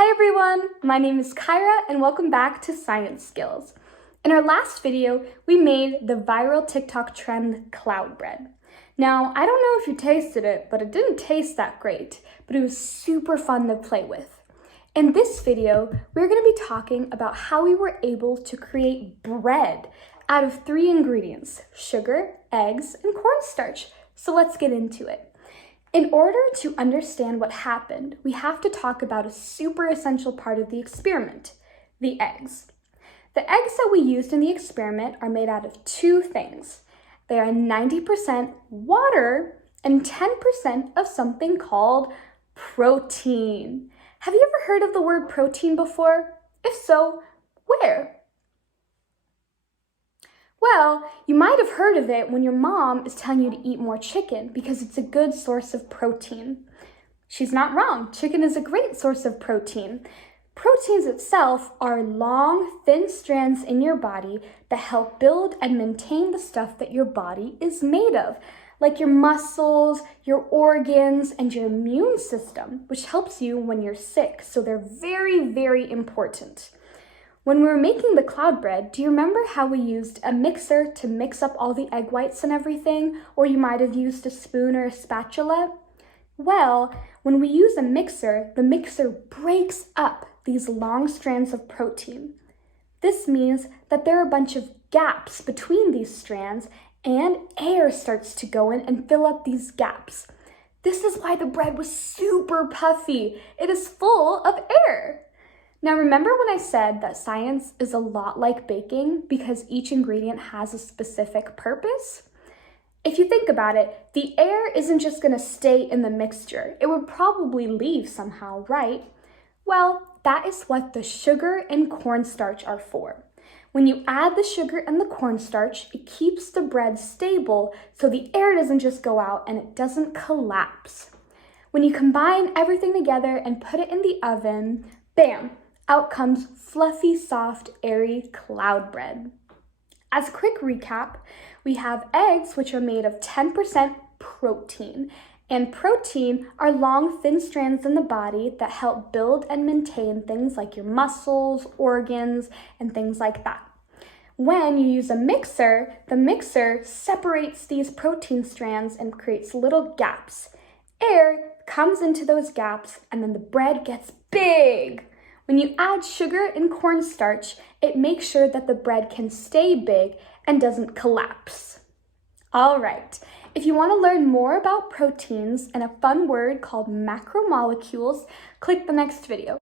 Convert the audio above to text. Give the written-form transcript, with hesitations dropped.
Hi everyone, my name is Kyra and welcome back to Science Skillz. In our last video, we made the viral TikTok trend cloud bread. Now, I don't know if you tasted it, but it didn't taste that great, but it was super fun to play with. In this video, we're going to be talking about how we were able to create bread out of 3 ingredients: sugar, eggs, and cornstarch. So let's get into it. In order to understand what happened, we have to talk about a super essential part of the experiment: the eggs. The eggs that we used in the experiment are made out of 2 things. They are 90% water and 10% of something called protein. Have you ever heard of the word protein before? If so, where? Well, you might have heard of it when your mom is telling you to eat more chicken because it's a good source of protein. She's not wrong. Chicken is a great source of protein. Proteins itself are long, thin strands in your body that help build and maintain the stuff that your body is made of, like your muscles, your organs, and your immune system, which helps you when you're sick. So they're very, very important. When we were making the cloud bread, do you remember how we used a mixer to mix up all the egg whites and everything? Or you might have used a spoon or a spatula? Well, when we use a mixer, the mixer breaks up these long strands of protein. This means that there are a bunch of gaps between these strands, and air starts to go in and fill up these gaps. This is why the bread was super puffy. It is full of air. Now, remember when I said that science is a lot like baking because each ingredient has a specific purpose? If you think about it, the air isn't just going to stay in the mixture. It would probably leave somehow, right? Well, that is what the sugar and cornstarch are for. When you add the sugar and the cornstarch, it keeps the bread stable so the air doesn't just go out and it doesn't collapse. When you combine everything together and put it in the oven, bam! Out comes fluffy, soft, airy cloud bread. As a quick recap, we have eggs, which are made of 10% protein. And protein are long, thin strands in the body that help build and maintain things like your muscles, organs, and things like that. When you use a mixer, the mixer separates these protein strands and creates little gaps. Air comes into those gaps, and then the bread gets big. When you add sugar and cornstarch, it makes sure that the bread can stay big and doesn't collapse. All right, if you want to learn more about proteins and a fun word called macromolecules, click the next video.